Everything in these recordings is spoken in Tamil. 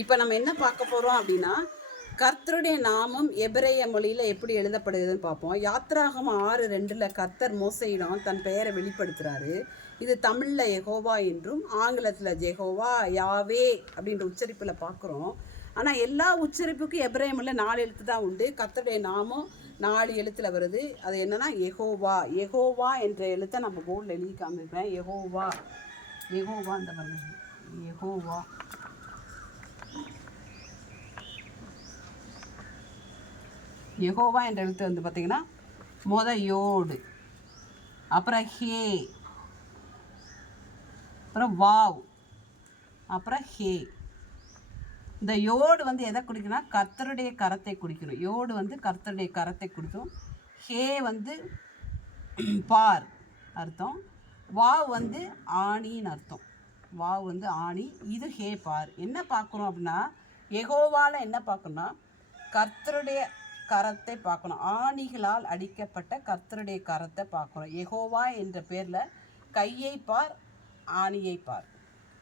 இப்போ நம்ம என்ன பார்க்க போகிறோம் அப்படின்னா, கர்த்தருடைய நாமம் எபிரேய மொழியில் எப்படி எழுதப்படுதுன்னு பார்ப்போம். யாத்ராகமம் 6:2 கர்த்தர் மோசையிடம் தன் பெயரை வெளிப்படுத்துகிறாரு. இது தமிழில் யெகோவா என்றும் ஆங்கிலத்தில் ஜெகோவா, யாவே அப்படின்ற உச்சரிப்பில் பார்க்குறோம். ஆனால் எல்லா உச்சரிப்புக்கும் எபிரேய மொழியில் 4 எழுத்து தான் உண்டு. கர்த்தருடைய நாமம் 4 எழுத்தில் வருது. அது என்னன்னா யெகோவா. யெகோவா என்ற எழுத்தை நம்ம போர்டில் எழுதி காமிப்பேன். யெகோவா, யெகோவா இந்த மாதிரி யெகோவா. யெகோவா என்ற எழுத்து வந்து பார்த்திங்கன்னா யோடு, அப்புறம் ஹே, அப்புறம் வாவ், அப்புறம் ஹே. இந்த யோடு வந்து எதை குறிக்கணும்னா கர்த்தருடைய கரத்தை குறிக்கணும். யோடு வந்து கர்த்தருடைய கரத்தை குறிக்கும். ஹே வந்து பார் அர்த்தம். வாவ் வந்து ஆணின்னு அர்த்தம். வாவ் வந்து ஆணி, இது ஹே பார். என்ன பார்க்கணும் அப்படின்னா யெகோவாவில் என்ன பார்க்கணும்னா கர்த்தருடைய கரத்தை பார்க்கணும். ஆணிகளால் அடிக்கப்பட்ட கர்த்தருடைய கரத்தை பார்க்கணும். யெகோவா என்ற பேரில் கையை பார், ஆணியை பார்.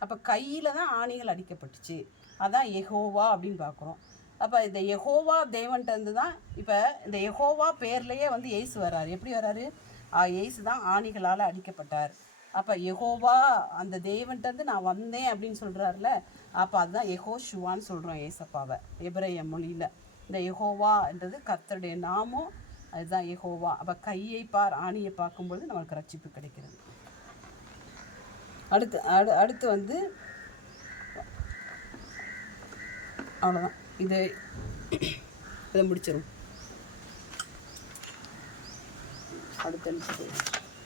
அப்போ கையில் தான் ஆணிகள் அடிக்கப்பட்டுச்சு, அதான் யெகோவா அப்படின்னு பார்க்குறோம். அப்போ இந்த யெகோவா தேவன்ட்டு தான் இப்போ இந்த யெகோவா பேர்லேயே வந்து இயேசு வர்றாரு. எப்படி வர்றாரு? இயேசு தான் ஆணிகளால் அடிக்கப்பட்டார். அப்போ யெகோவா அந்த தேவன்ட்டு நான் வந்தேன் அப்படின்னு சொல்கிறாருல, அப்போ அதுதான் யெகோஷுவான்னு சொல்கிறோம் ஏசப்பாவை எபிரேய மொழியில். இந்த யெகோவான்றது கர்த்தருடைய நாமம், அதுதான் யெகோவா. அப்போ கையை பார், ஆணியை பார்க்கும்பொழுது நம்மளுக்கு ரட்சிப்பு கிடைக்கிறது. அடுத்து வந்து அவ்வளோதான். இதை முடிச்சிடும். அடுத்து